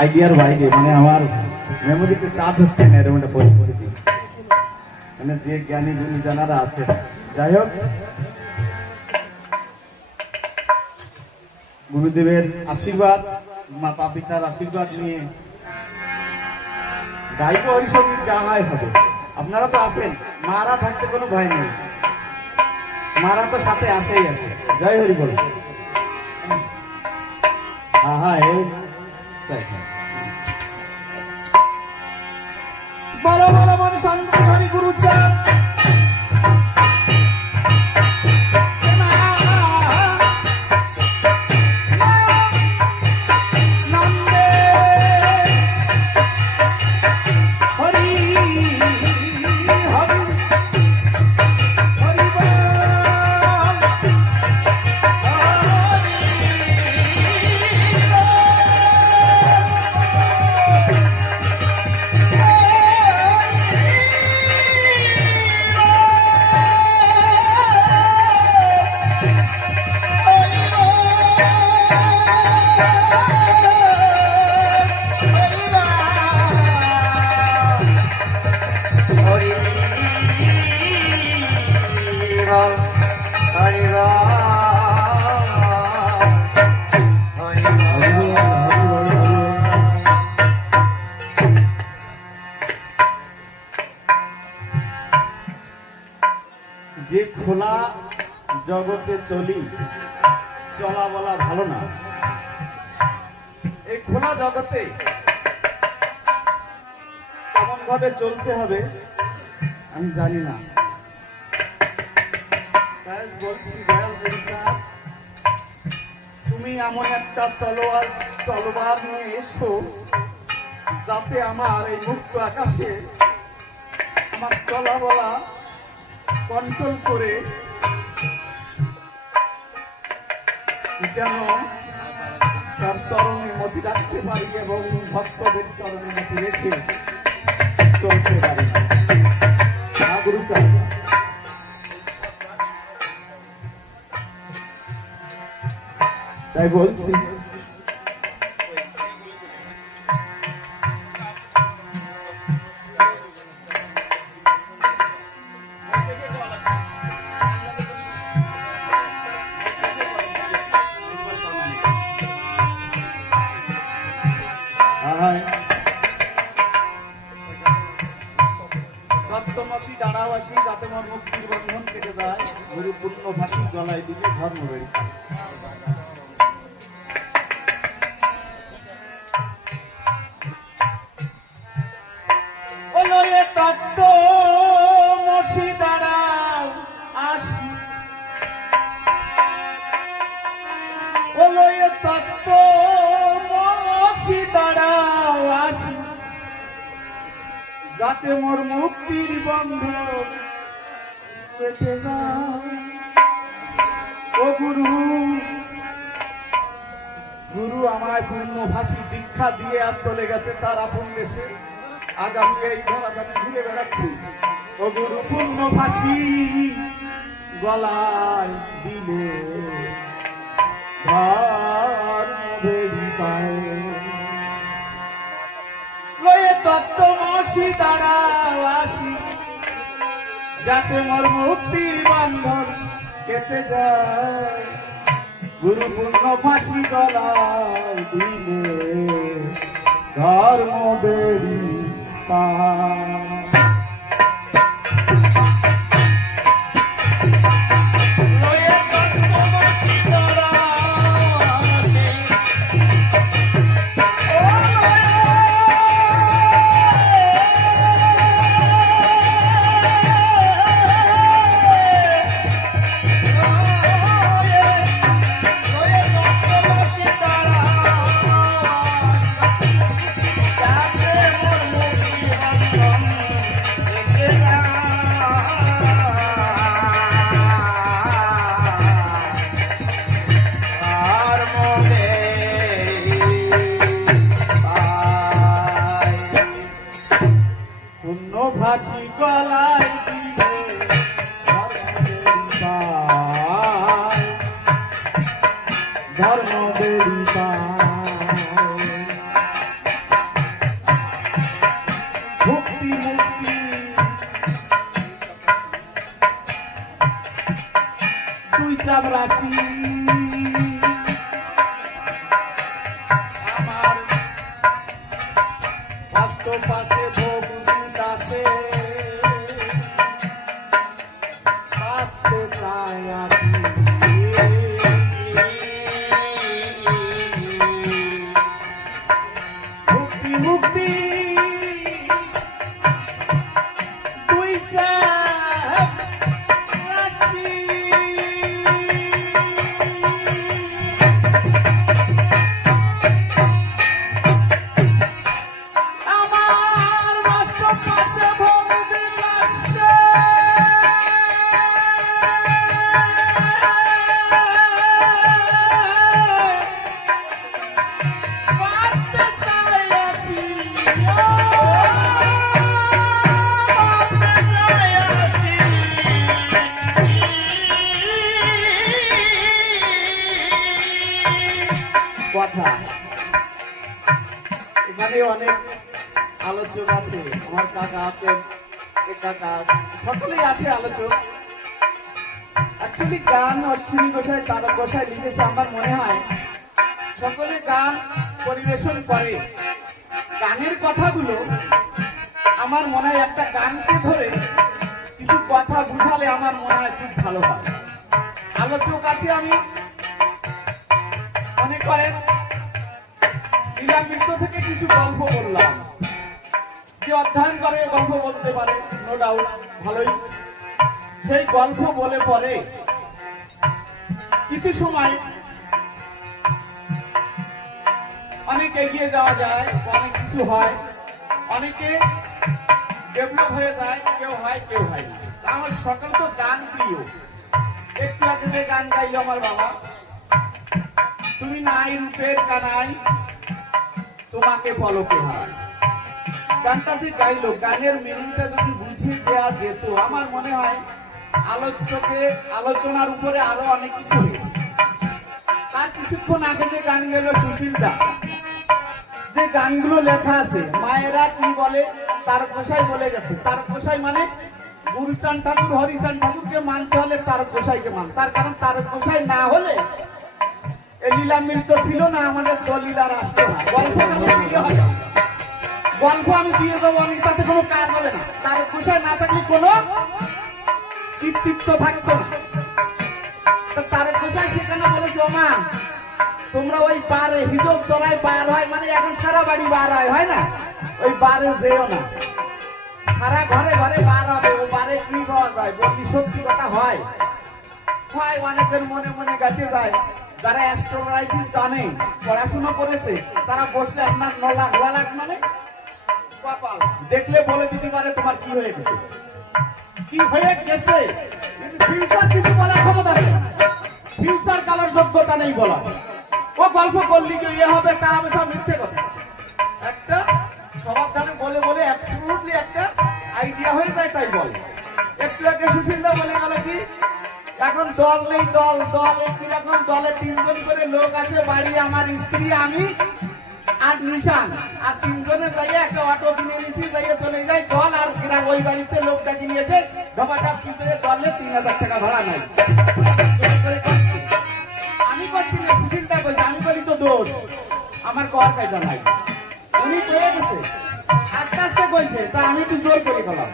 আইডিয়ার বাইরে, মানে আমার মেমোরিতে চার্জ হচ্ছে না এরকম একটা পরিস্থিতি, মানে যে জ্ঞানী গুণী জানারা আছে। যাই হোক, গুরুদেবের আশীর্বাদ, মাতা পিতার আশীর্বাদ নিয়ে গাইব হরিসঙ্গীত যা হয় হবে। আপনারা তো আছেন, মারা থাকতে কোনো ভয় নেই, মারা তো সাথে আসেই আছে। জয় হরি বল। হ্যাঁ বলো বলো মন শান্তি হরি গুরু চাঁদ। যে খোলা জগতে চলি, চলা বলা ভালো না। এই খোলা জগতে কেমন ভাবে চলতে হবে আমি জানি না, তাই বলছি দয়াল গুরু সাহেব, তুমি এমন একটা তলোয়ার নিয়ে এসো যাতে আমার এই মুক্ত আকাশে আমার চলা বলা কন্ট্রোল করে যেন তার চরণে মতি রাখতে পারি এবং ভক্তদের চরণে মতি রেখে চলতে পারি। গুরু সাহেব, তাই বলছি তত্ত্বমসি দাঁড়াবাসী যাতে মোর মুক্তির বন্ধন কেটে যায়, গুরু পূর্ণ ভাষী গলায় দিলে ধর্ম বেড়ে। তত্ত্বমসি দাঁড়াও আসি, তত্ত্বমসি দাঁড়াও আসি যাতে মোর মুক্তির বন্ধন কেটে যায়। ও গুরু, গুরু আমায় পূর্ণভাষী দীক্ষা দিয়ে আজ চলে গেছে তার আপন দেশে, আজ আমি এই ধরাধামে ঘুরে বেড়াচ্ছি। ও গুরু পূর্ণভাষী গলায় দিলে তত্ত্বমসি দাঁড়াও আসি যাতে মোর মুক্তির বন্ধন কেটে যায়। গুরু পূর্ণ ফাঁসি গলায় দিলে ধর্ম বেরি পায়। আসি আমার বাস্তব পাশে ভোগিত আসে পাতে চাই আসি মুক্তি মুক্তি তুই কথা এখানে অনেক আলোচক আছে আমার কাকা আছেন কাকা সকলেই আছে আলোচক অ্যাকচুয়ালি গান অশ্বিনী গোসাই তারক গোসাই লিখেছে আমার মনে হয় সকলে গান পরিবেশন করে গানের কথাগুলো আমার মনে হয় একটা গানকে ধরে কিছু কথা বুঝালে আমার মনে হয় খুব ভালো হয় আলোচক আছে আমি মনে করেন লীলাবৃত্ত থেকে কিছু গল্প বললাম যে অধ্যয়ন করে গল্প বলতে পারে নো ডাউট ভালোই সেই গল্প বলে পরে কিছু সময় অনেক এগিয়ে যাওয়া যায় অনেক কিছু হয় অনেকে ডেভেলপ হয়ে যায় কেউ হয় না আমার সকল তো গান প্রিয় একটু আগে যে গান গাইল আমার বাবা তুমি নাই রূপের কানাই তোমাকে পলকে হারাই গানটা যে গাইলো গানের মিনিংটা যদি বুঝিয়ে দেওয়া যেত আমার মনে হয় আলোচনার উপরে আরো অনেক কিছু তার কিছুক্ষণ আগে যে গান গেল সুশীল দা যে গানগুলো লেখা আছে মায়েরা কি বলে তার গোসাই বলে গেছে তার গোসাই মানে গুরুচাঁদ ঠাকুর হরিচাঁদ ঠাকুরকে মানতে হলে তার গোসাইকে মান তার কারণ তার গোসাই না হলে লীলামৃত ছিল না আমাদের দলিলার আসতো না গল্প আমি দিয়ে যাবো অনেক তাতে কোনো কাজ হবে না তার গোসাই না থাকলে কোনো কৃতিত্ব থাকতো না তার গোসাই সেখানে বলেছে ও মা তোমরা ওই বারে হিজব তলায় বার হয় মানে এখন সারা বাড়ি বার হয় না ওই বারে যেও না সারা ঘরে ঘরে বার হবে ও বারে কি পাওয়া যায় বলি সত্যি কথা হয় অনেকের মনে মনে গাছে যায় যারা অ্যাস্ট্রোলজি জানে পড়াশোনা করেছে তারা বসলে আপনার নলাট মানে কপাল দেখলে বলে দিতে পারে তোমার কি হয়ে গেছে ফিউচার কিছু বলার ক্ষমতা নেই ফিউচার কালার যোগ্যতা নেই বলা ও গল্প করলি যে ইয়ে হবে তা হবে সব মিথ্যে কথা একটা সবার ধারে বলে বলে অ্যাবসলিউটলি একটা আইডিয়া হয়ে যায় তাই বল একটু আগে সুশীলদা বলে গেল কি এখন দল নেই দল এখন দলে 3 জন করে লোক আসে বাড়ি আমার স্ত্রী আমি আর নিশান আর 3 জনে যাইয়ে একটা অটো কিনে নিয়েছি যাইয়ে চলে যায় দল আর কিনা ওই বাড়িতে লোক ডাকি নিয়েছে ধপাটা পিছনে দলে 3000 টাকা ভাড়া নাই আমি করছি না সুশীলদা কইছে আমি বলি তো দোষ আমার কর কায়দা নাই উনি কয়ে গেছে আস্তে আস্তে কইছে তা আমি একটু জোর করে গেলাম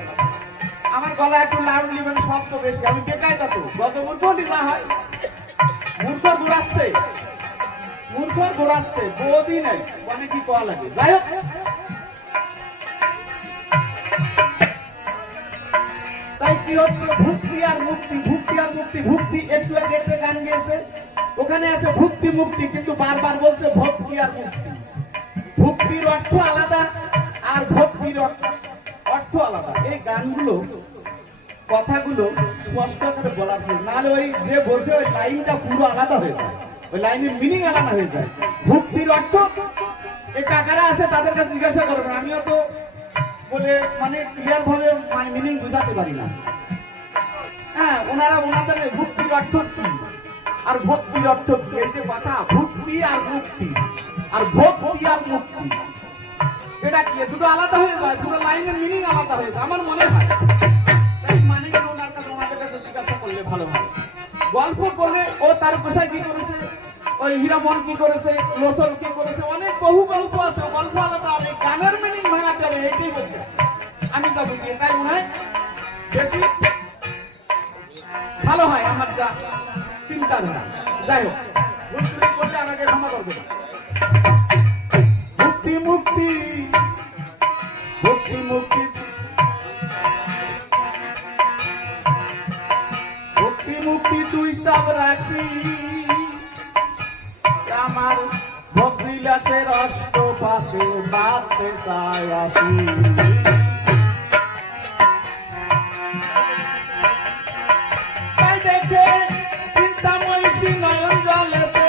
আমার গলা একটু লাউডলি মানে শব্দ বেশি আমি বেকায় যত গত মূর্খ যা হয় মূর্খ ঘোরাচ্ছে বৌদি নাই মানে কি করা লাগে যাই হোক তাই কি হচ্ছে ভক্তি আর মুক্তি একটু আগে একটা গান গেছে ওখানে আছে ভক্তি মুক্তি কিন্তু বারবার বলছে ভক্তি আর মুক্তি ভক্তির অর্থ আলাদা আর ভক্তির অর্থ আলাদা এই গানগুলো কথাগুলো স্পষ্ট করে বলা যায় নাহলে ওই যে বলছে ওই লাইনটা পুরো আলাদা হয়ে যায় ওই লাইনের মিনিং আলাদা হয়ে যায় ভক্তির অর্থ এই কাকারা আছে তাদের কাছে জিজ্ঞাসা করবেন আমিও তো বলে মানে ক্লিয়ার ভাবে মানে মিনিং বুঝাতে পারি না হ্যাঁ ওনাদের ভক্তির অর্থ কি আর ভক্তির অর্থ কি এই যে কথা ভক্তি আর মুক্তি এটা কি দুটো আলাদা হয়ে যায় পুরো লাইনের মিনিং আলাদা হয়ে যায় আমার মনে হয় তাই মানে ওনার কাছে ওনাদের কাছে জিজ্ঞাসা করলে ভালো হয় গল্প করলে ও তার গোসাই কি করেছে, ওই হীরামন কি করেছে, লোসল কি করেছে, অনেক বহু গল্প আছে, গল্প আলাদা। আর এই গানের মিনিং ভাঙাতে হবে, এটাই বলছে। আমি তা বুঝি, তাই মনে হয় বেশি ভালো হয় আমার যা চিন্তাধারা। যাই হোক, ভুল ত্রুটি করলে আমাকে ক্ষমা করবে। মুক্তি মুক্তি মুক্তি মুক্তি মুক্তি মুক্তি দুই চাপ রাশি, আমার ভক্তিলাসের অষ্টপাশে বাঁধতে চাই আসি। তাই দেখে চিন্তাময়ী নয়ন জলেতে,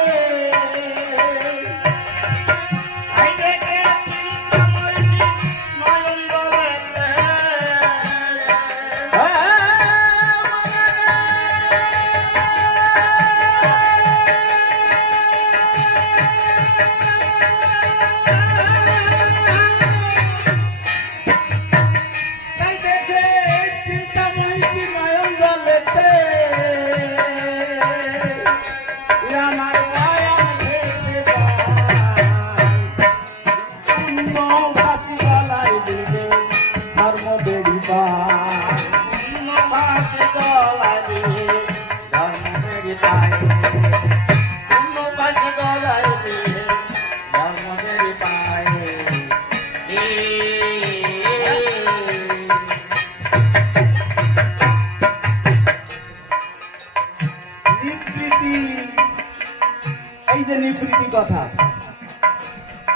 এই যে নিবৃত্তি কথা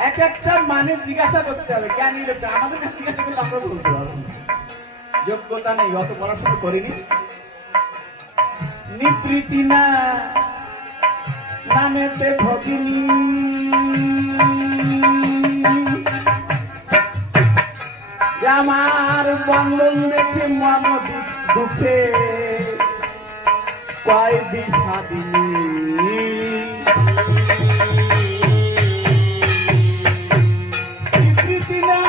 এক একটা মানে জিজ্ঞাসা করতে হবে, জ্ঞানী লোকটা আমাদের কাছে জিজ্ঞাসা করলে আমরা বলতে পারবো, যোগ্যতা নেই, অত পড়াশোনা করিনি। নিবৃত্তি না নামেতে ভগিনী, আমার বন্ধন দেখে মন দুঃখে কয় দিশাদিনী, নিবৃত্তি না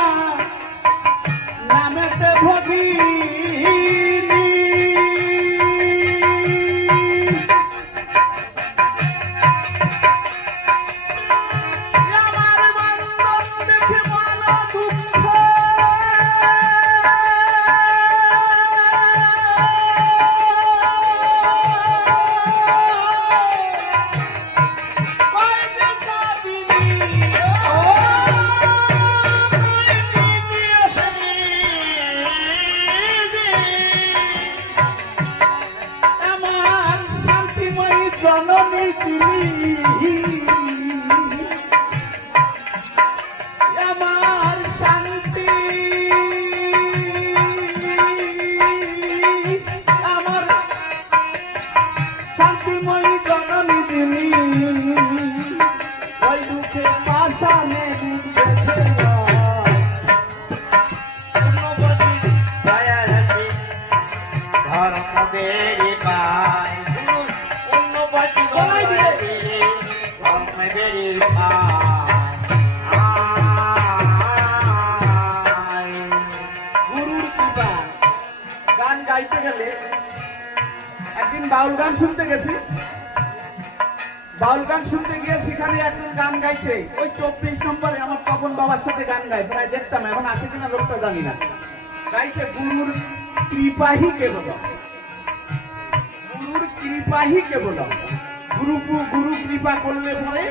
নামেতে ভগিনী, আমার বন্ধন দেখে মন দুঃখ জননী তিনি, আমার শান্তি, আমার শান্তিময়ী জননী তিনি, ওই দুঃখে পাশানে ধর্মদেরি পায় গুরুর কৃপা। গান গাইতে গেলে একদিন বাউল গান শুনতে গেছি, বাউল গান শুনতে গিয়ে সেখানে একদিন গান গাইছে, ওই 24 নম্বরে আমার তপন বাবার সাথে গান গায়, প্রায় দেখতাম, এখন আছে কিনা লোকটা জানি না। গাইছে গুরুর কৃপাহি কেবল, গুরুর কৃপাহি কেবল, গুরু কৃপা করলে পরে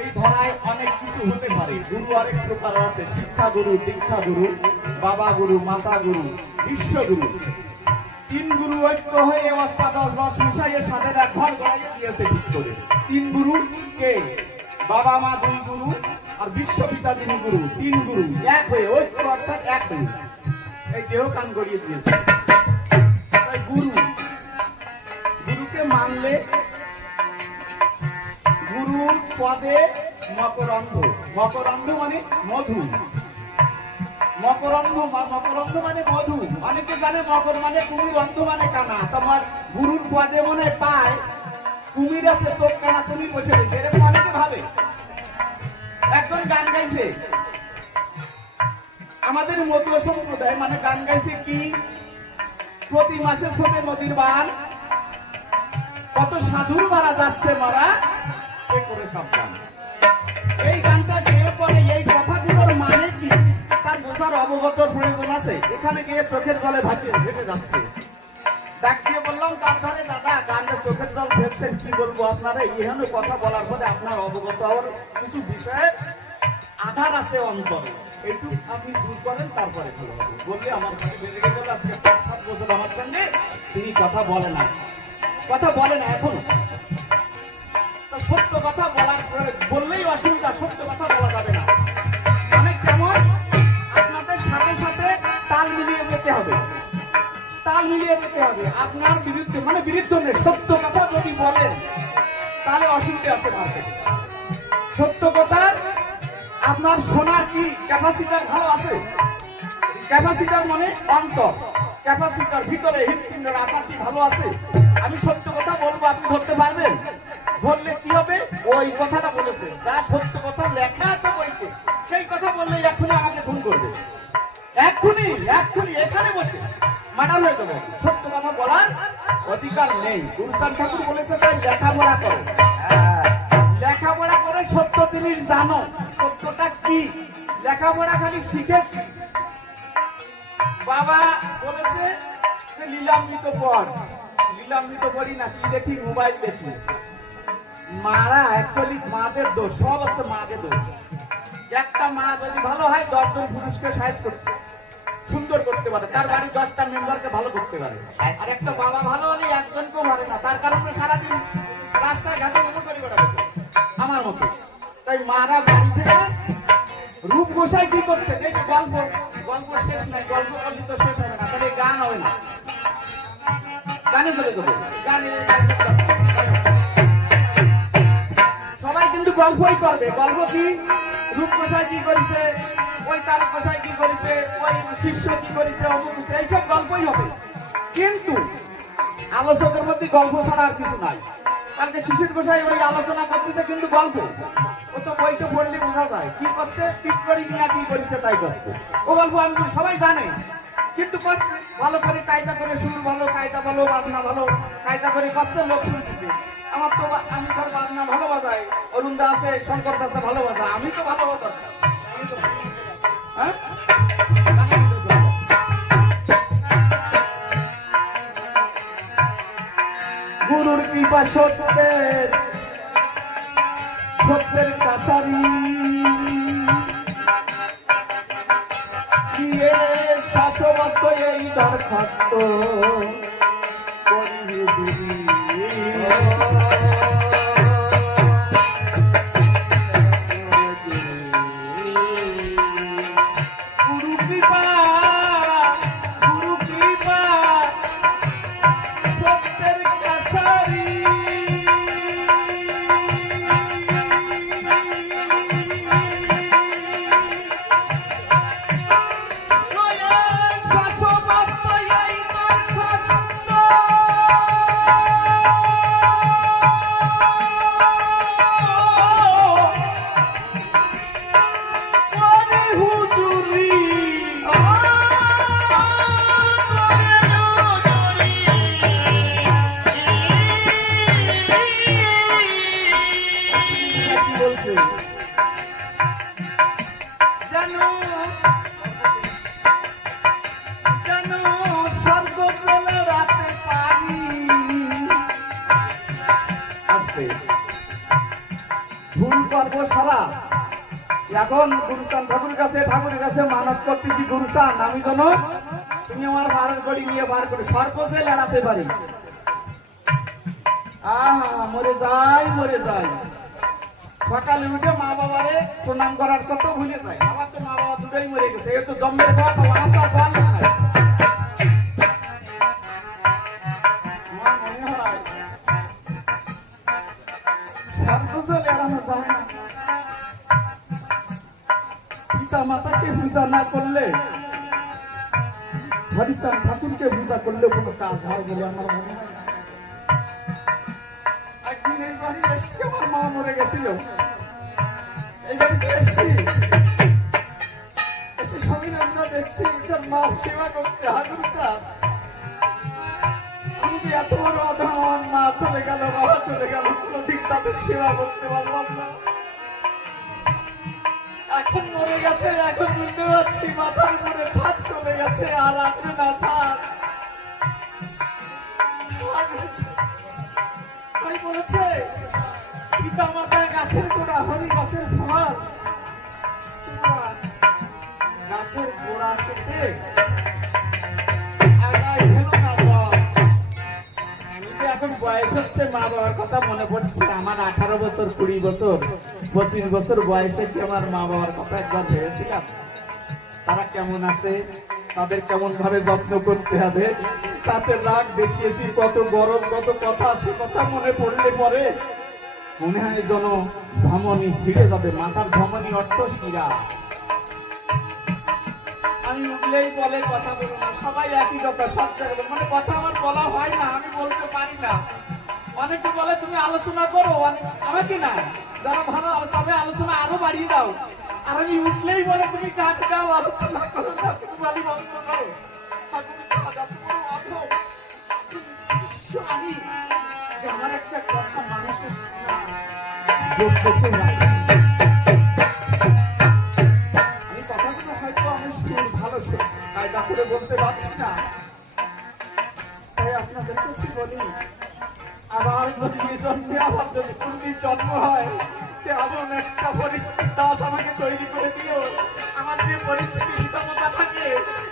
এই ধরায় অনেক কিছু হতে পারে। গুরু আরেক প্রকার আছে, শিক্ষা গুরু, দীক্ষা গুরু, বাবা গুরু, মাতা গুরু, বিশ্বগুরু। 3 গুরু ঐক্য হয়ে অষ্টাদশ রস মিশাইয়ে সাদের এক ঘর গড়াইয়ে দিয়েছে ঠিক করে। 3 গুরু কে? বাবা মা 2 গুরু আর বিশ্বপিতা 3 গুরু, 3 গুরু এক হয়ে ঐক্য অর্থাৎ এক হয়ে এই দেহ কান গড়িয়ে দিয়েছে। তাই গুরুকে মানলে গুরুর পদে মকরন্ধ, মকরন্ধ মানে মধু, মকরন্ধ মানে মধু। অনেকে জানে মকর মানে কুমির, অন্ধ মানে কানা। তোমার গুরুর পদে মনে পায় কুমির আছে, চোখ কানা কুমির বসে রয়েছে, এরকম অনেকে ভাবে। একজন গান গাইছে, আমাদের মতুয়া সম্প্রদায়, মানে গান গাইছে কি প্রতি মাসে ছোটে নদীর বান, কত সাধুর মারা যাচ্ছে মারা, এ করে সাবধান। এই গানটা গেয়ে পরে এই কথাগুলোর মানে কি তার বোঝার অবগতর প্রয়োজন আছে। এখানে গিয়ে চোখের জলে ভাসিয়ে হেঁটে যাচ্ছে, ডাক দিয়ে বললাম তার ধরে দাদা গানটা চোখের জল ফেলছেন, কি বলবো আপনারা এখানে কথা বলার পরে আপনার অবগত হওয়ার কিছু বিষয়ে আধার আছে অন্তরে, একটু আপনি দূর করেন তারপরে ভালো হবে। বললে আমার কাছে বেড়ে গেল আজকে 5-7 বছর আমার সঙ্গে তিনি কথা বলে না এখনো। সত্য কথা বলার বললেই অসুবিধা, সত্য কথা বলা যাবে না। মানে কেমন আপনাদের সাথে সাথে তাল মিলিয়ে যেতে হবে, তাল মিলিয়ে যেতে হবে। আপনার বিরুদ্ধে মানে বিরুদ্ধ নেই, সত্য কথা যদি বলেন তাহলে অসুবিধা আছে মার্কেটে। সত্য কথা আপনার শোনার কি ক্যাপাসিটার ভালো আছে? ক্যাপাসিটার মানে অন্তর, ক্যাপাসিটার ভিতরে হৃৎপিণ্ডের আকার কি ভালো আছে? আমি সত্য কথা বলবো, আপনি ধরতে পারবেন? বললে কি হবে? ওই কথাটা বলেছে, যা সত্য কথা লেখা আছে বইতে, সেই কথা বললে এখনই আমাকে খুন করবে, এক্ষুনি এখানে বসে মার্ডার হয়ে যাবে। সত্য কথা বলার অধিকার নেই। গুরুচাঁদ ঠাকুর বলেছে তাই লেখাপড়া করো, লেখাপড়া করে সত্য জিনিস জানো। সত্যটা কি? লেখাপড়া খালি শিখেছি, বাবা বলেছে যে লীলামৃত পড়, লীলামৃত পড়ি না, কি দেখি? মোবাইল দেখি। মারা অ্যাকচুয়ালি মাদের দোষ, সব আছে মাদের দোষ। একটা মা যদি ভালো হয় 10 জন পুরুষকে সাইজ করতে সুন্দর করতে পারে, তার বাড়ির 10টা মেম্বারকে ভালো করতে পারে। আর একটা বাবা ভালো হলে একজনকেও পারে না, তার কারণে সারাদিন রাস্তায় ঘাটে মনে করে বেড়াবে আমার মতো। তাই মারা বাড়ি থেকে রূপ গোসাই কি করতে, এই যে গল্প শেষ নাই, গল্প করলে তো শেষ হবে না, তাহলে গান হবে না, গানে চলে যাবো। গানে সবাই কিন্তু গল্পই করবে। গল্প কি? রূপ গোসাই কি করেছে, ওই তার গোসাই কি করেছে, ওই শিষ্য কি করেছে, অমুক এইসব গল্পই হবে। কিন্তু আলোচকের মধ্যে গল্প ছাড়া আর কিছু নাই। কালকে শিশির গোসাই ওই আলোচনা করতেছে, কিন্তু গল্প ও তো বইটা পড়লে বোঝা যায় কি করছে, পিঠ করে নিয়ে কি করেছে তাই করছে। ও গল্প আমি সবাই জানে, কিন্তু ভালো করে কায়দা করে, সুর ভালো, কায়দা ভালো, বাজনা ভালো, কায়দা করে করছে, লোক শুনতেছে। আমার তো আমি ধর বাজনা ভালো বাজাই, অরুণ দা আছে, শঙ্কর দাস ভালো বাজায়, আমি তো ভালো বাজাই। হ্যাঁ, গুরুর কৃপা সত্যের কাছারি দিয়ে শাসবত এই দরখাস্ত করি গুরু কৃপা সত্যের কাছারি ভুল করবো সারা। এখন গুরুস্থান ঠাকুরের কাছে মানত করতেছি, গুরুস্থান আমি যেন তুমি আমার বার করি নিয়ে বার করে সর্বজে লড়াতে পারি। আহা মরে যাই। সকালে উঠে মা বাবারে প্রণাম করার কত ভুলে যায়। আমার তো মা বাবা দুটোই মরে গেছে, এ তো জন্মের পর আমার তো ফল খায়। আমার মনে হয় সর্বজে লড়ানো যায় না। পিতা মাতাকে পূজা না করলে, হরিচাঁদ ঠাকুরকে পূজা করলে কোনো কাজ হয় বলে আমার মনে হয়। একদিন এই বাড়ি এসছি, আমার মা মরে গেছিল, এই বাড়িতে এসছি, এসে স্বামীর আমরা দেখছি মার সেবা করছে। হাগুরচাঁদ এত বড় অধমান, মা চলে গেল, বাবা চলে গেল, কোনোদিন তাদের সেবা করতে পারলাম না। এখন মরে গেছে, এখন বুঝতে পারছি মাথার উপরে ছাদ চলে গেছে, আর আসবে না ছাদ। তাই বলেছে পিতা মাতা গাছের গোড়া, হরি গাছের ফল, গাছের গোড়া কেটে এখন বয়স হচ্ছে, মা বাবার কথা মনে পড়ছে। আমার 18 বছর 20 বছর 25 বছর বয়সে কি আমার মা বাবার কথা একবার ভেবেছিলাম তারা কেমন আছে, তাদের কেমন ভাবে যত্ন করতে হবে। তাতে রাগ দেখিয়েছি, কত গরম, কত কথা, সে কথা মনে পড়লে পরে মনে হয় যেন ধমনী ছিঁড়ে যাবে। মাথার ধমনী অর্থ শিরা। আমি উঠলেই বলে কথা বলো না, সবাই একই কথা, সব জায়গায় মানে কথা আমার বলা হয় না, আমি বলতে পারি না। অনেকে বলে তুমি আলোচনা করো, আমাকে না, যারা ভালো তাদের আলোচনা আরো বাড়িয়ে দাও। আর আমি উঠলেই বলে তুমি কাট দাও, আলোচনা করো না, তুমি বাড়ি বন্ধ করো। আমি যে আমার একটা কথা মানুষের কায়দা করে বলতে পারছি না, তাই আপনাদের কাছে বলি, আবার যদি এই জন্মে আবার যদি পূর্ণির জন্ম হয়, এমন একটা পরিস্থিতি দাস আমাকে তৈরি করে দিও, আমার যে পরিস্থিতি হিতামতা থাকে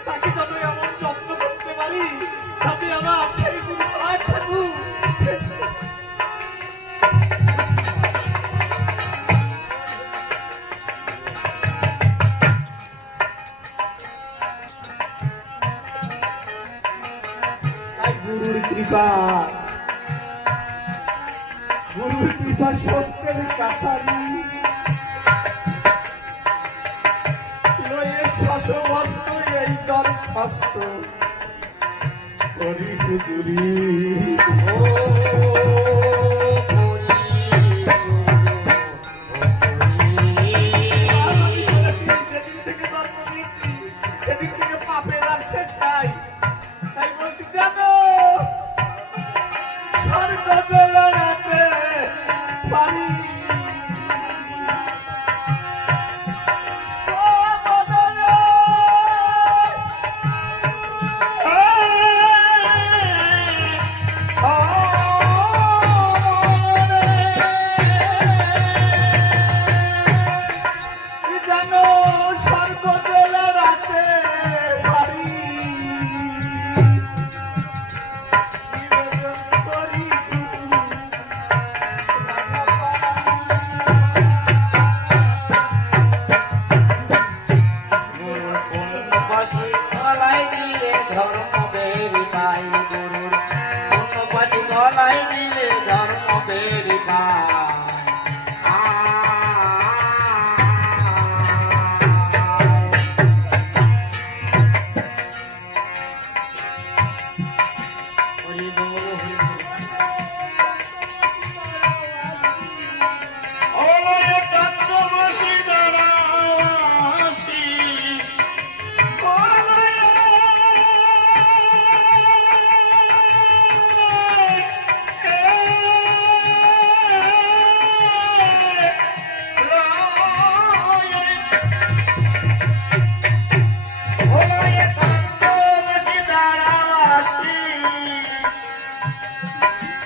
তাকে যত এমন যত্ন করতে পারি যাতে আমার সেই গুরু থাকুক। গুরুর কৃপা, গুরুর কৃপা সত্যের কাছারি লয়ে শশবস্ত এই দরখাস্ত করি হুজুরি। যেদিন থেকে জন্ম নিয়েছি সেদিন থেকে পাপের আর শেষ নাই। তাই বলছি জানো সর্বজলাতে পারি জানো সর্বজলাতে পারি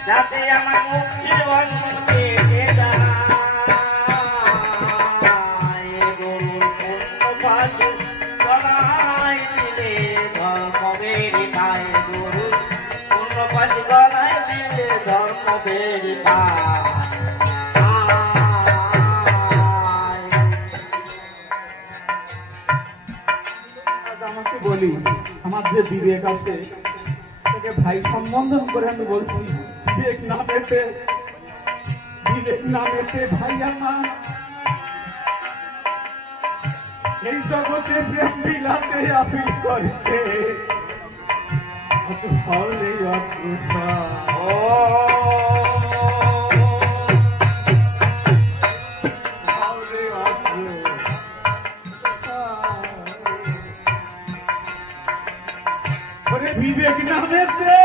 যাতে আমার মুক্তির বন্ধন কেটে যায়। গরুর পূর্ণ পাশে গলায় দিলে ধর্ম বেরি পায়, গরুর পূর্ণ পাশে গলায় দিলে ধর্ম বেরি পায়। আমাকে বলি, আমার যে বিবেক আছে তাকে ভাই সম্বোধন করে আমি বলছি, বিবেক নামেতে ভাই আমার এই জগতে প্রেম বিলাতে আপিল করতে ফলে বিবেক নামেতে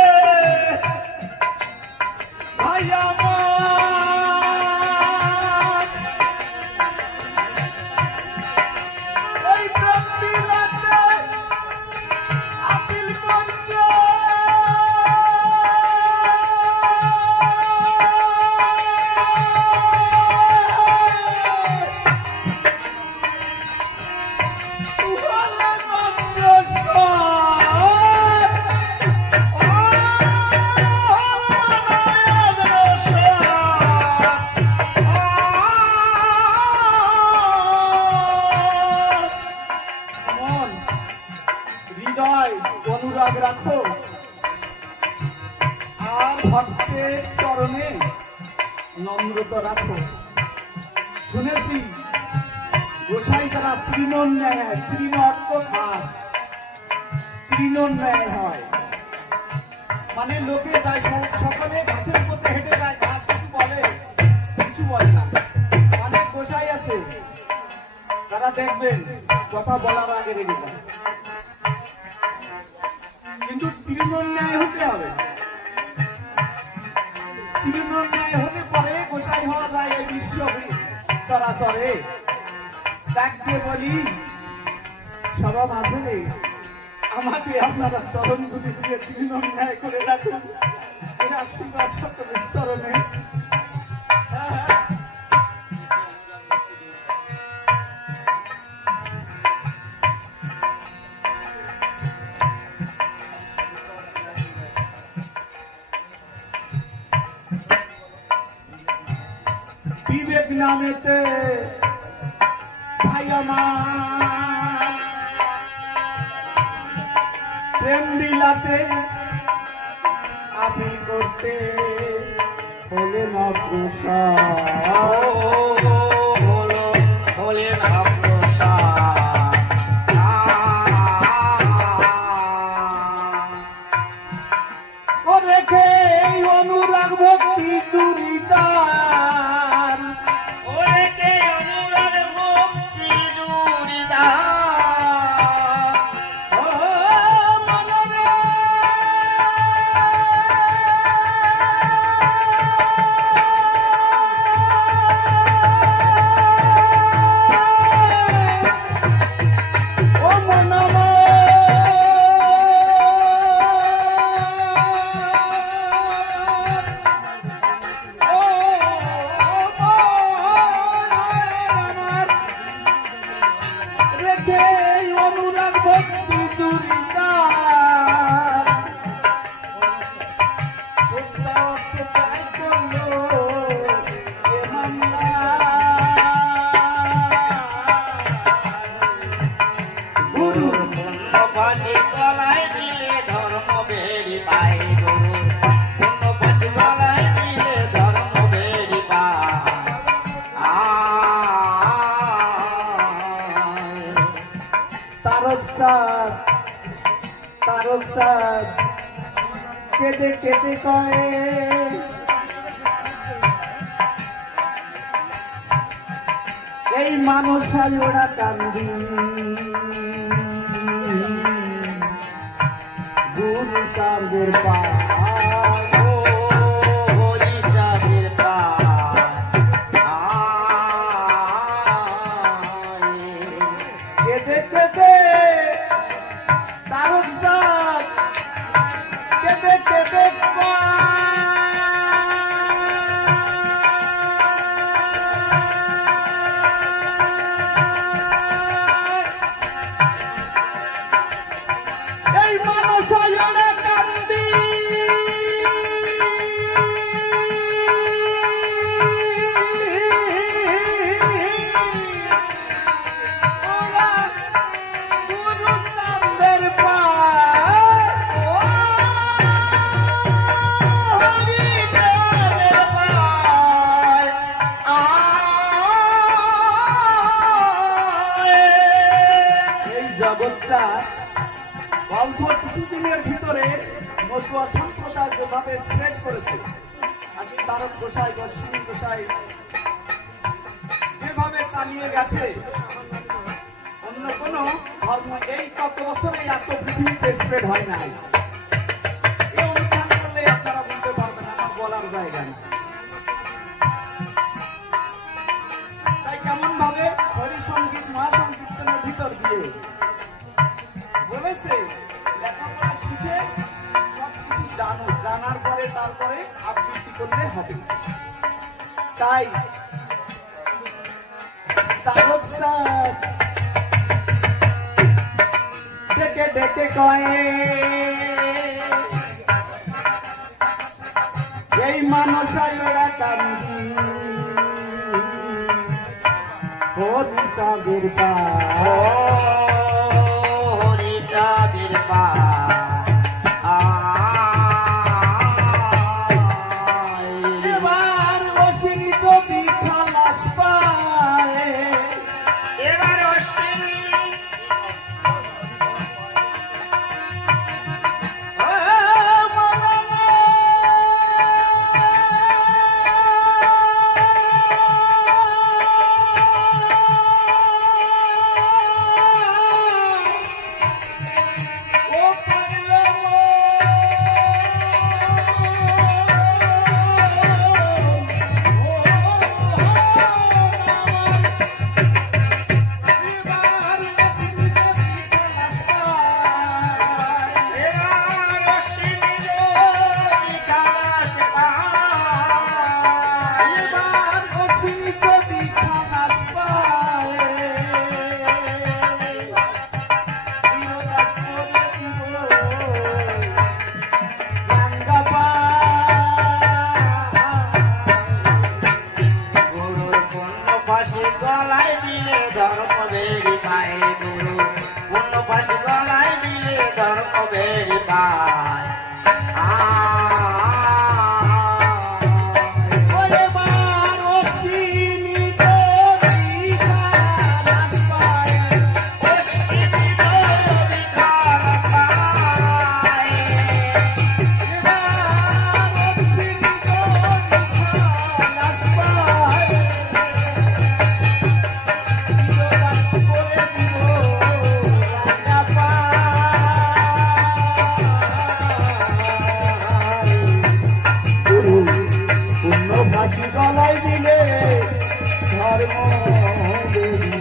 অনুরাগ রাখো আর ভক্তের চরণে নম্রতা রাখো। শুনেছি গোসাই যারা তৃণ ন্যায়, তৃণ অর্থ ঘাস, তৃণ ন্যায় হয়, মানে লোকে যায় সকলে ঘাসের উপরে হেঁটে যায়, ঘাস কিছু বলে কিছু বলে না। অনেক গোসাই আছে তারা দেখবেন কথা বলার আগে রেগে যায়, কিন্তু তৃণমূল ন্যায় হতে হবে। তৃণমূল ন্যায় হতে পরে গোসাই হওয়া যায় এই বিশ্ব চরাচরে। ডাকতে বলি সভা মাঝে আমাকে আপনারা চরণ দুটি দিয়ে তৃণমূল ন্যায় করে রাখুন, এই আশীর্বাদ সকলের চরণে। বিবেক নামেতে ভাই আমার প্রেম বিলাতে আপনি করতে হলে না হলে না প্রসাদ। ও রেখে এই অনুরাগ ভক্তি চুরিদার, ওরেকে অনুরাগ মুক্তি জুড়িদার। ও মনরে ও মনম রেখে অনুরাগ ভক্তি চুরিদার গুরু পূর্ণ ফাঁসি গলায় দিলে ধর্ম বেরি পায়। গুরু পূর্ণ ফাঁসি গলায় দিলে ধর্ম বেরি পায়। তারক সাদ কেটে কেটে কয়ে এই মানুষ ওরা কান্দি গুরু সাহেবের পা হরিচাঁদের পায়। কেটে কেটে তারক সাদ কেটে কেটে এই মানুষ ওরা কান্দি ওরা গুরু সাহেবের পায় হরিচাঁদের পায়। এই জগৎটা অল্প কিছুদিনের ভিতরে মতুয়া সম্প্রদায় যেভাবে স্প্রেড করেছে, আজকে তারক গোসাই দর্শনী গোসাই যেভাবে চালিয়ে গেছে, অন্য কোন ধর্ম এই কত বছরে এত পৃথিবীতে স্প্রেড হয় নাই। এই অনুষ্ঠান করলে আপনারা বুঝতে পারবেন, আমার বলার জায়গা না। দিয়ে বলেছে লেখাপড়া শিখে সবকিছু জানো, জানার পরে তারপরে আবৃত্তি করলে হবে। তাই তারক স্যার ডেকে ডেকে কয়ে এই মানসাইরা কান্দি হরিচাঁদের পা হরিচাঁদের পা এবার অশ্বিনী যদি খালাস পায় এবার অশ্বিনী গলায় দিলে ধর্ম বেরি পায় গুরু পূর্ণ পাশে গলায় দিলে ধর্ম বেরি পায় এবার অশ্বিনী যদি খালাস পায় অশ্বিনী যদি খালাস পায় এবার অশ্বিনী যদি খালাস পায় ভাসি গলায় দিলে ধর্ম দেবী